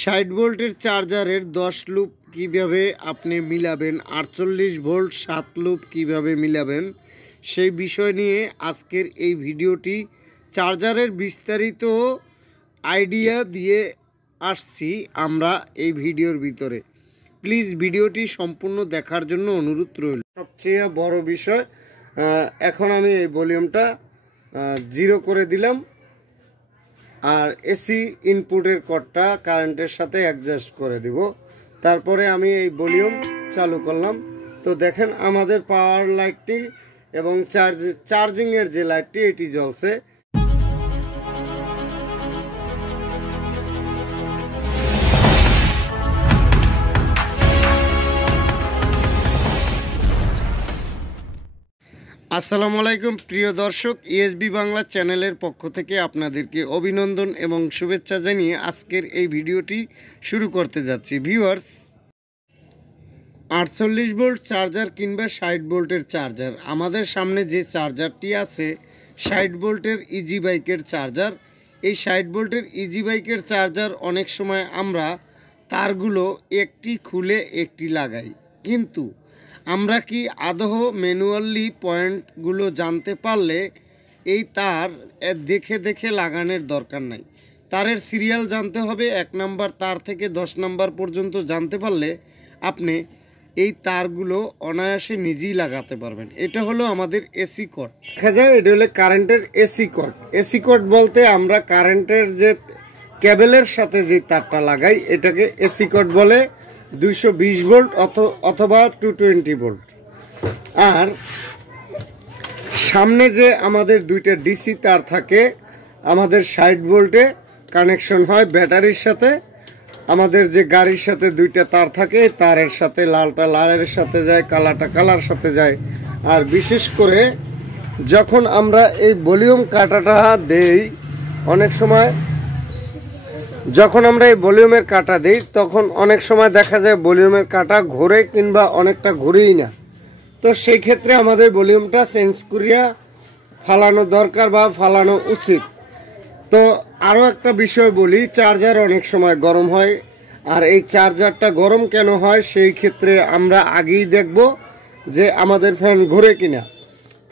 60 ভোল্টের চার্জারের 10 লুপ কিভাবে আপনি মিলাবেন, 48 ভোল্ট 7 লুপ কিভাবে মিলাবেন সেই বিষয় নিয়ে আজকের এই ভিডিওটি। চার্জারের বিস্তারিত আইডিয়া দিয়ে আসছি আমরা এই ভিডিওর ভিতরে। প্লিজ ভিডিওটি সম্পূর্ণ দেখার জন্য অনুরোধ রইল। সবচেয়ে বড় বিষয়, এখন আমি এই ভলিউমটা 0 করে দিলাম আর এসি ইনপুটের কর্ডটা কারেন্টের সাথে অ্যাডজাস্ট করে দিব। তারপরে আমি এই ভলিউম চালু করলাম। তো দেখেন আমাদের পাওয়ার লাইটটি এবং চার্জিংয়ের যে লাইটটি এটি জ্বলছে। আসসালামু আলাইকুম প্রিয় দর্শক, ইএসবি বাংলা চ্যানেলের পক্ষ থেকে আপনাদেরকে অভিনন্দন এবং শুভেচ্ছা জানিয়ে আজকের এই ভিডিওটি শুরু করতে যাচ্ছি। ভিউয়ার্স, 48 ভোল্ট চার্জার কিংবা 60 ভোল্টের চার্জার, আমাদের সামনে যে চার্জারটি আছে 60 ভোল্টের ইজি বাইকের চার্জার। এই 60 ভোল্টের ইজি বাইকের চার্জার অনেক সময় আমরা তারগুলো একটি খুলে একটি লাগাই, কিন্তু আমরা কি আদৌ ম্যানুয়ালি পয়েন্টগুলো জানতে পারলে এই তার দেখে দেখে লাগানোর দরকার নাই। তারের সিরিয়াল জানতে হবে, 1 নাম্বার তার থেকে 10 নাম্বার পর্যন্ত জানতে পারলে আপনি এই তারগুলো অনায়াসে নিজেই লাগাতে পারবেন। এটা হলো আমাদের এসি কর্ড। দেখা যায় এটা হলো কারেন্টের এসি কর্ড। এসি কর্ড বলতে আমরা কারেন্টের যে কেবলের সাথে যে তারটা লাগাই এটাকে এসি কর্ড বলে। 220 ভোল্ট অথবা 220 ভোল্ট। আর সামনে যে আমাদের দুইটা ডিসি তার থাকে, আমাদের 60 ভোল্টে কানেকশন হয় ব্যাটারির সাথে। আমাদের যে গাড়ির সাথে দুইটা তার থাকে, তারের সাথে লালটা লালের সাথে যায়, কালাটা কালার সাথে যায়। আর বিশেষ করে যখন আমরা এই ভলিউম কাটাটা দেই, অনেক সময় যখন আমরা এই ভলিউমের কাটা দিই তখন অনেক সময় দেখা যায় ভলিউমের কাটা ঘোরে কিংবা অনেকটা ঘুরেই না। তো সেই ক্ষেত্রে আমাদের ভলিউমটা চেঞ্জ করিয়া ফালানো দরকার বা ফালানো উচিত। তো আরও একটা বিষয় বলি, চার্জার অনেক সময় গরম হয়। আর এই চার্জারটা গরম কেন হয় সেই ক্ষেত্রে আমরা আগেই দেখব যে আমাদের ফ্যান ঘোরে কিনা।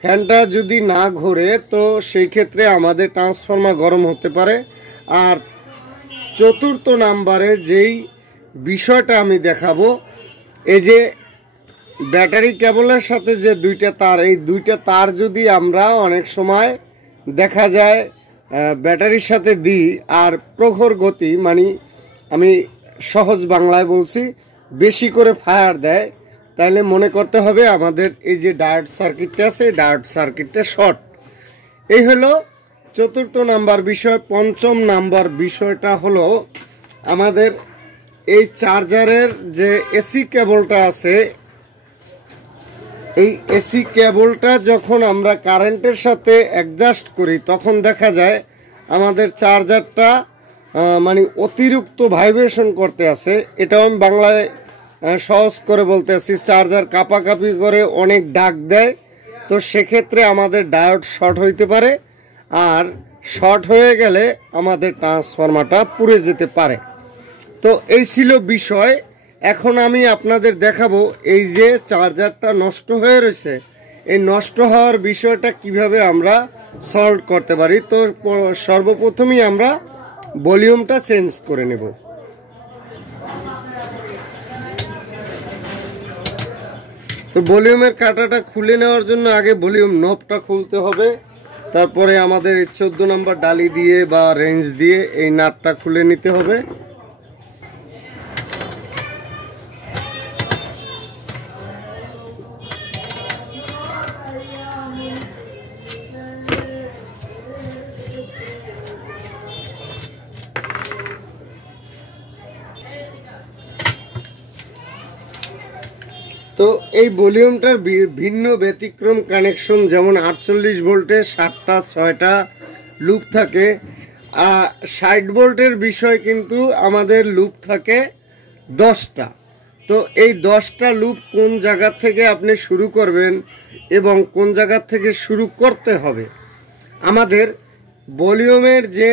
ফ্যানটা যদি না ঘোরে তো সেই ক্ষেত্রে আমাদের ট্রান্সফরমার গরম হতে পারে। আর চতুর্থ নাম্বারে যেই বিষয়টা আমি দেখাবো, এই যে ব্যাটারি কেবলের সাথে যে দুইটা তার, এই দুইটা তার যদি আমরা অনেক সময় দেখা যায় ব্যাটারির সাথে দিই আর প্রখর গতি, মানে আমি সহজ বাংলায় বলছি, বেশি করে ফায়ার দেয়, তাহলে মনে করতে হবে আমাদের এই যে ডায়োড সার্কিটটা আছে ডায়োড সার্কিটটা শর্ট। এই হলো চতুর্থ নাম্বার বিষয়। পঞ্চম নাম্বার বিষয়টা হলো আমাদের এই চার্জারের যে এসি কেবলটা আছে, এই এসি কেবলটা যখন আমরা কারেন্টের সাথে অ্যাডজাস্ট করি তখন দেখা যায় আমাদের চার্জারটা মানে অতিরিক্ত ভাইব্রেশন করতে আছে। এটাও আমি বাংলায় সহজ করে বলতে আছি, চার্জার কাঁপাকাঁপি করে অনেক ডাক দেয়। তো সেক্ষেত্রে আমাদের ডায়োড শর্ট হইতে পারে, আর শর্ট হয়ে গেলে আমাদের ট্রান্সফরমারটা পুড়ে যেতে পারে। তো এই ছিল বিষয়। এখন আমি আপনাদের দেখাবো এই যে চার্জারটা নষ্ট হয়ে রয়েছে, এই নষ্ট হওয়ার বিষয়টা কিভাবে আমরা সলভ করতে পারি। তো সর্বপ্রথমই আমরা ভলিউমটা চেঞ্জ করে নেব। তো ভলিউমের কাঁটাটা খুলে নেওয়ার জন্য আগে ভলিউম নবটা খুলতে হবে। তারপরে আমাদের 14 নম্বর ডালি দিয়ে বা রেঞ্জ দিয়ে এই নাটটা খুলে নিতে হবে। তো এই ভলিউমটার ভিন্ন ব্যতিক্রম কানেকশন, যেমন 48 ভোল্টে 7টা 6টা লুপ থাকে। 60 ভোল্টের বিষয় কিন্তু আমাদের লুপ থাকে 10টা। তো এই 10টা লুপ কোন জায়গা থেকে আপনি শুরু করবেন এবং কোন জায়গা থেকে শুরু করতে হবে, আমাদের ভলিউমের যে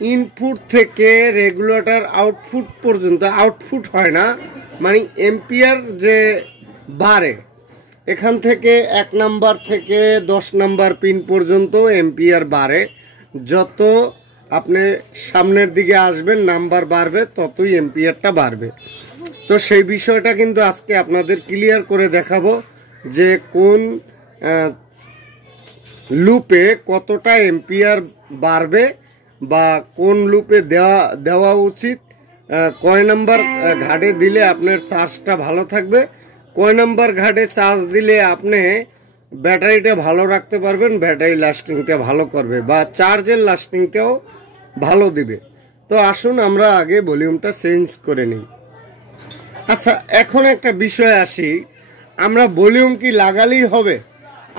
ইনপুট থেকে রেগুলেটর আউটপুট পর্যন্ত, আউটপুট হয় না মানে এম্পিয়ার যে বাড়ে, এখান থেকে 1 নাম্বার থেকে 10 নাম্বার পিন পর্যন্ত এম্পিয়ার বাড়ে। যত আপনি সামনের দিকে আসবেন নাম্বার বাড়বে ততই এম্পিয়ারটা বাড়বে। তো সেই বিষয়টা কিন্তু আজকে আপনাদের ক্লিয়ার করে দেখাবো যে কোন লুপে কতটা এম্পিয়ার বাড়বে বা কোন লুপে দেওয়া উচিত, কয় নাম্বার ঘাটে দিলে আপনার চার্জটা ভালো থাকবে, কয় নাম্বার ঘাটে চার্জ দিলে আপনি ব্যাটারিটা ভালো রাখতে পারবেন, ব্যাটারি লাস্টিংটা ভালো করবে বা চার্জের লাস্টিংটাও ভালো দিবে। তো আসুন আমরা আগে ভলিউমটা চেঞ্জ করে নিই। আচ্ছা, এখন একটা বিষয় আসি, আমরা ভলিউম কি লাগালেই হবে?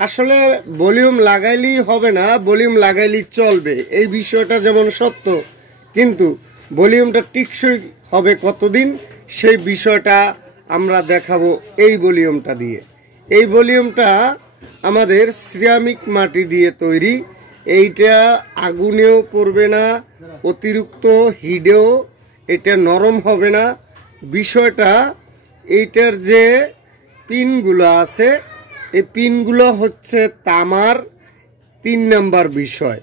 আসলে ভলিউম লাগাইলেই হবে না, ভলিউম লাগাইলেই চলবে, এই বিষয়টা যেমন সত্য, কিন্তু ভলিউমটা টিকসই হবে কতদিন সেই বিষয়টা আমরা দেখাবো এই ভলিউমটা দিয়ে। এই ভলিউমটা আমাদের সিরামিক মাটি দিয়ে তৈরি, এইটা আগুনেও পড়বে না, অতিরিক্ত হিটেও এটা নরম হবে না। বিষয়টা এইটার যে পিনগুলো আছে এই পিনগুলো হচ্ছে তামার 3 নম্বর বিষয়,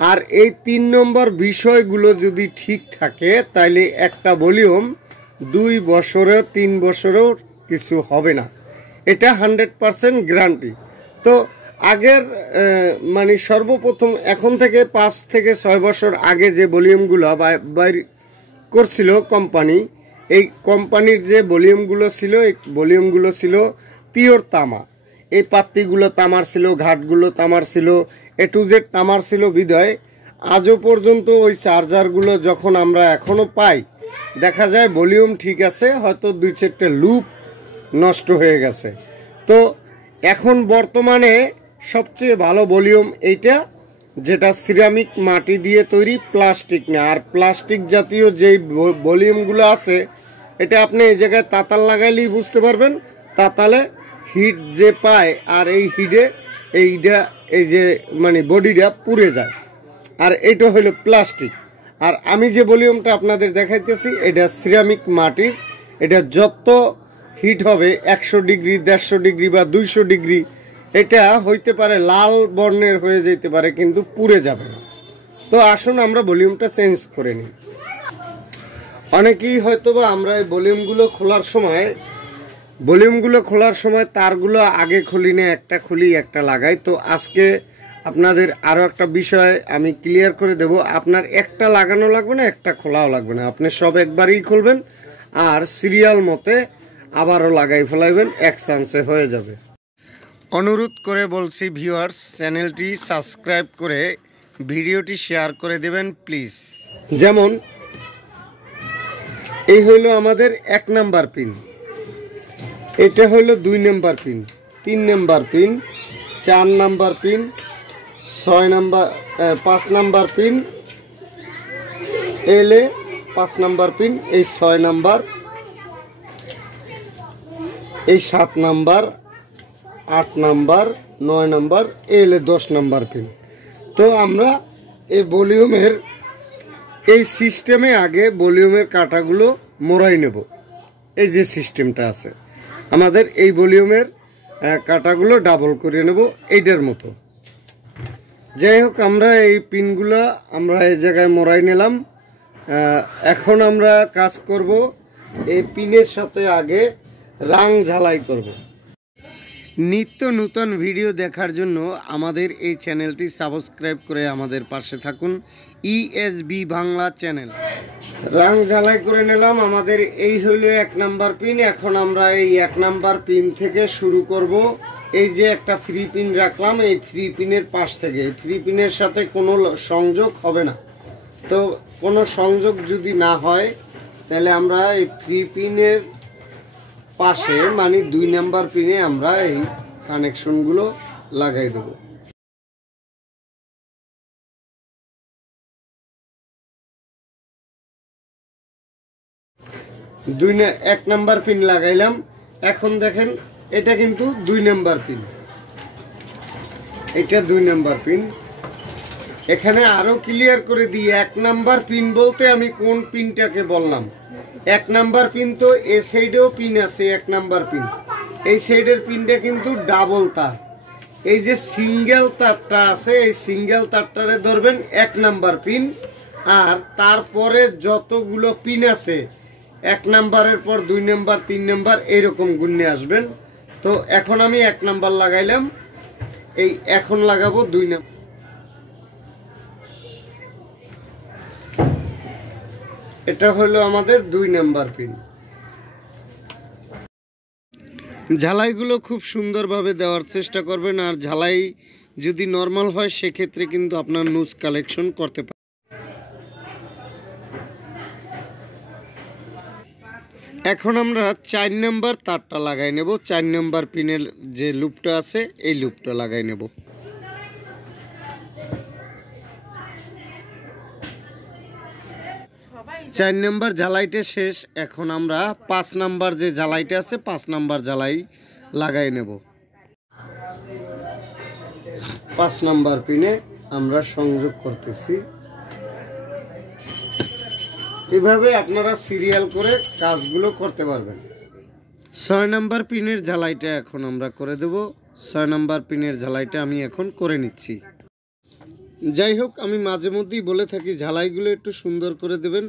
আর এই 3 নম্বর বিষয়গুলো যদি ঠিক থাকে তাহলে একটা ভলিউম 2 বছরেও 3 বছরেও কিছু হবে না, এটা 100% গ্যারান্টি। তো আগের মানে সর্বপ্রথম এখন থেকে 5 থেকে 6 বছর আগে যে ভলিউমগুলো বাইর করছিল কোম্পানি, এই কোম্পানির যে ভলিউমগুলো ছিল এই ভলিউমগুলো ছিল পিওর তামা, এই পাত্তিগুলো তামার ছিল, ঘাটগুলো তামার ছিল, A to Z তামার ছিল। বিধায় আজও পর্যন্ত ওই চার্জারগুলো যখন আমরা এখনো পাই দেখা যায় ভলিউম ঠিক আছে, হয়তো 2-4টা লুপ নষ্ট হয়ে গেছে। তো এখন বর্তমানে সবচেয়ে ভালো ভলিউম এইটা, যেটা সিরামিক মাটি দিয়ে তৈরি, প্লাস্টিক না। আর প্লাস্টিক জাতীয় যেই ভলিউমগুলো আছে এটা আপনি এই জায়গায় তাতাল লাগাইলেই বুঝতে পারবেন, তাতালে হিট যে পায় আর এই হিটে এই যে মানে বডিটা পুড়ে যায়, আর এটা হলো প্লাস্টিক। আর আমি যে ভলিউমটা আপনাদের দেখাইতেছি এটা সিরামিক মাটির, এটা যত হিট হবে 100 ডিগ্রি, 150 ডিগ্রি বা 200 ডিগ্রি, এটা হইতে পারে লাল বর্ণের হয়ে যেতে পারে কিন্তু পুড়ে যাবে না। তো আসুন আমরা ভলিউমটা চেঞ্জ করে নিই। অনেকেই হয়তোবা আমরা এই ভলিউমগুলো খোলার সময় তারগুলো আগে খুলি না, একটা খুলি একটা লাগাই। তো আজকে আপনাদের আরও একটা বিষয় আমি ক্লিয়ার করে দেব, আপনার একটা লাগানো লাগবে না, একটা খোলাও লাগবে না, আপনি সব একবারই খুলবেন আর সিরিয়াল মতে আবারও লাগাই ফেলাইবেন, এক চান্সে হয়ে যাবে। অনুরোধ করে বলছি ভিউয়ার্স, চ্যানেলটি সাবস্ক্রাইব করে ভিডিওটি শেয়ার করে দেবেন প্লিজ। যেমন এই হইল আমাদের 1 নাম্বার পিন, এটা হইল 2 number pin, 3 number pin, 4 number pin, 5 number pin, এলে 5 নাম্বার পিন, এই 6 নাম্বার, এই 7 নাম্বার, 8 নাম্বার, 9 নাম্বার, এলে 10 নাম্বার পিন। তো আমরা এই ভলিউমের এই সিস্টেমে আগে ভলিউমের কাঁটাগুলো মোড়াই নেব। এই যে সিস্টেমটা আছে আমাদের, এই ভলিউমের কাঁটাগুলো ডাবল করে নেব এইটার মতো। যাই হোক, আমরা এই পিনগুলো আমরা এই জায়গায় মোড়াই নিলাম। এখন আমরা কাজ করব, এই পিনের সাথে আগে রাং ঝালাই করব। নিত্য নতুন ভিডিও দেখার জন্য আমাদের এই চ্যানেলটি সাবস্ক্রাইব করে আমাদের পাশে থাকুন, ইএসবি বাংলা চ্যানেল। রাং ঝালাই করে নিলাম, আমাদের এই হইল 1 নাম্বার পিন। এখন আমরা এই 1 নাম্বার পিন থেকে শুরু করব। এই যে একটা ফ্রি পিন রাখলাম, এই ফ্রি পিনের পাশ থেকে, এই ফ্রি পিনের সাথে কোনো সংযোগ হবে না। তো কোনো সংযোগ যদি না হয় তাহলে আমরা এই ফ্রি পিনের পাশে মানে 2 নাম্বার পিনে আমরা এই কানেকশনগুলো লাগাই দেব। 1 নাম্বার পিন লাগাইলাম। এখন দেখেন এটা কিন্তু 2 নাম্বার পিন, এটা 2 নাম্বার পিন। এখানে আরো ক্লিয়ার করে দিই, 1 নাম্বার পিন বলতে আমি কোন পিনটাকে বললাম। 1 নাম্বার পিন তো এই সাইডেও পিন আছে, 1 নাম্বার পিন। এই সাইডের পিনটা কিন্তু ডাবল তার। এই যে সিঙ্গেল তারটা আছে, এই সিঙ্গেল তারটারে ধরবেন 1 নাম্বার পিন, আর তারপরে যতগুলো পিন আছে 1 নাম্বারের পর 2 নাম্বার 3 নাম্বার এরকম গুণে আসবেন। তো এখন আমি 1 নাম্বার লাগাইলাম, এই এখন লাগাবো 2 নাম্বার। এটা হলো আমাদের 2 নাম্বার পিন। ঝালাইগুলো খুব সুন্দরভাবে দেওয়ার চেষ্টা করবেন, আর ঝালাই যদি নর্মাল হয় সেক্ষেত্রে কিন্তু আপনার নুজ কালেকশন করতে পারেন। এখন আমরা 4 নাম্বার তারটা লাগাই নেব। 4 নাম্বার পিনের যে লুপটা আছে এই লুপটা লাগাই নেব। 4 নাম্বার ঝালাইটা শেষ। এখন আমরা 5 নাম্বার যে ঝালাইটা আছে 5 নাম্বার ঝালাই লাগাই নেব। 5 নাম্বার পিনে আমরা সংযোগ করতেছি। এভাবে আপনারা সিরিয়াল করে কাজগুলো করতে পারবেন। 6 নাম্বার পিনের ঝালাইটা এখন আমরা করে দেব। 6 নাম্বার পিনের ঝালাইটা আমি এখন করে নিচ্ছি। যাই হোক, আমি মাঝে মধ্যেই বলে থাকি ঝালাইগুলো একটু সুন্দর করে দেবেন,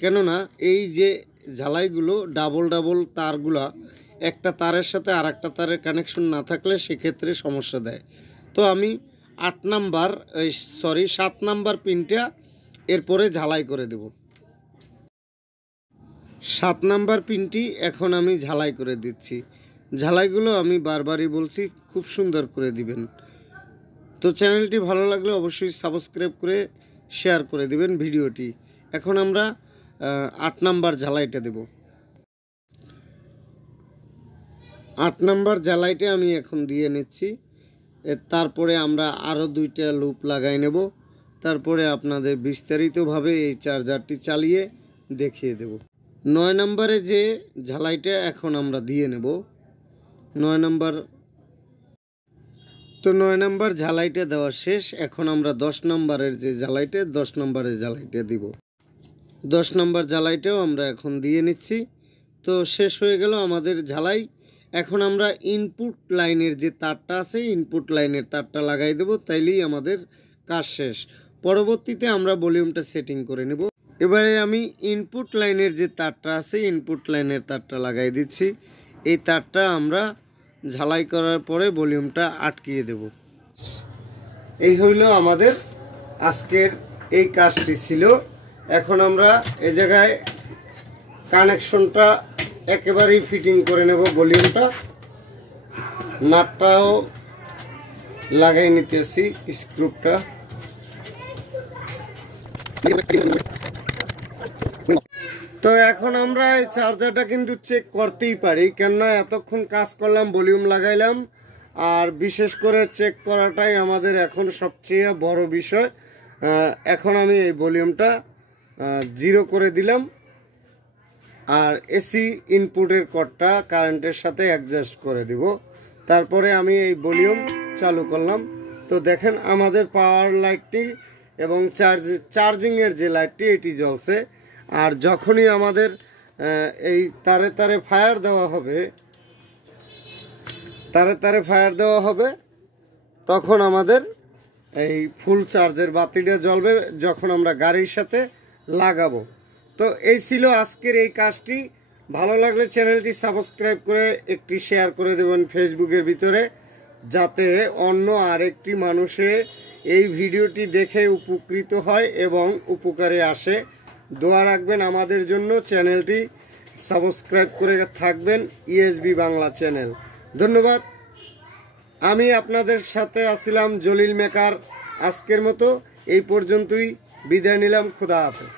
কেননা এই যে ঝালাইগুলো ডাবল ডাবল তারগুলা একটা তারের সাথে আর একটা তারের কানেকশন না থাকলে সেক্ষেত্রে সমস্যা দেয়। তো আমি 7 নাম্বার পিনটা এরপরে ঝালাই করে দেব। 7 নাম্বার পিনটি এখন আমি ঝালাই করে দিচ্ছি। ঝালাইগুলো আমি বারবারই বলছি খুব সুন্দর করে দিবেন। তো চ্যানেলটি ভালো লাগলে অবশ্যই সাবস্ক্রাইব করে শেয়ার করে দিবেন ভিডিওটি। এখন আমরা 8 নাম্বার ঝালাইটা দেব। 8 নাম্বার ঝালাইটা আমি এখন দিয়ে নিচ্ছি। তারপরে আমরা আরও 2টা লুপ লাগাই নেব। তারপরে আপনাদের বিস্তারিতভাবে এই চার্জারটি চালিয়ে দেখিয়ে দেব। 9 নাম্বারে যে ঝালাইটা এখন আমরা দিয়ে নেব। 9 নাম্বার, তো 9 নাম্বার ঝালাইটা দেওয়া শেষ। এখন আমরা 10 নাম্বারের যে ঝালাইটা 10 নাম্বারের ঝালাইটা দিব। 10 নাম্বার ঝালাইটাও আমরা এখন দিয়ে নিচ্ছি। তো শেষ হয়ে গেল আমাদের ঝালাই। এখন আমরা ইনপুট লাইনের যে তারটা আছে ইনপুট লাইনের তারটা লাগাই দেব, তাইলেই আমাদের কাজ শেষ। পরবর্তীতে আমরা ভলিউমটা সেটিং করে নেব। এবারে আমি ইনপুট লাইনের যে তারটা আছে ইনপুট লাইনের তারটা লাগাই দিচ্ছি। এই তারটা আমরা ঝালাই করার পরে ভলিউমটা আটকিয়ে দেব। এই হইল আমাদের আজকের এই কাজটি ছিল। এখন আমরা এই জায়গায় কানেকশনটা একেবারেই ফিটিং করে নেব। ভলিউমটা নাটটাও লাগাই নিতেছি, স্ক্রুপটা। তো এখন আমরা এই চার্জারটা কিন্তু চেক করতেই পারি, কেননা এতক্ষণ কাজ করলাম, ভলিউম লাগাইলাম, আর বিশেষ করে চেক করাটাই আমাদের এখন সবচেয়ে বড় বিষয়। এখন আমি এই ভলিউমটা 0 করে দিলাম, আর এসি ইনপুটের কর্ডটা কারেন্টের সাথে অ্যাডজাস্ট করে দিব। তারপরে আমি এই ভলিউম চালু করলাম। তো দেখেন আমাদের পাওয়ার লাইটটি এবং চার্জিংয়ের যে লাইটটি এটি জ্বলছে। আর যখনই আমাদের এই তারে তারে ফায়ার দেওয়া হবে তখন আমাদের এই ফুল চার্জের বাতিটা জ্বলবে যখন আমরা গাড়ির সাথে লাগাবো। তো এই ছিল আজকের এই কাজটি। ভালো লাগলে চ্যানেলটি সাবস্ক্রাইব করে একটি শেয়ার করে দেবেন ফেসবুকের ভিতরে, যাতে অন্য আরেকটি মানুষে এই ভিডিওটি দেখে উপকৃত হয় এবং উপকারে আসে। দোয়া রাখবেন আমাদের জন্য, চ্যানেলটি সাবস্ক্রাইব করে থাকবেন, ইএসবি বাংলা চ্যানেল। ধন্যবাদ। আমি আপনাদের সাথে আছিলাম জলিল মেকার। আজকের মতো এই পর্যন্তই, বিদায় নিলাম। খোদা হাফেজ।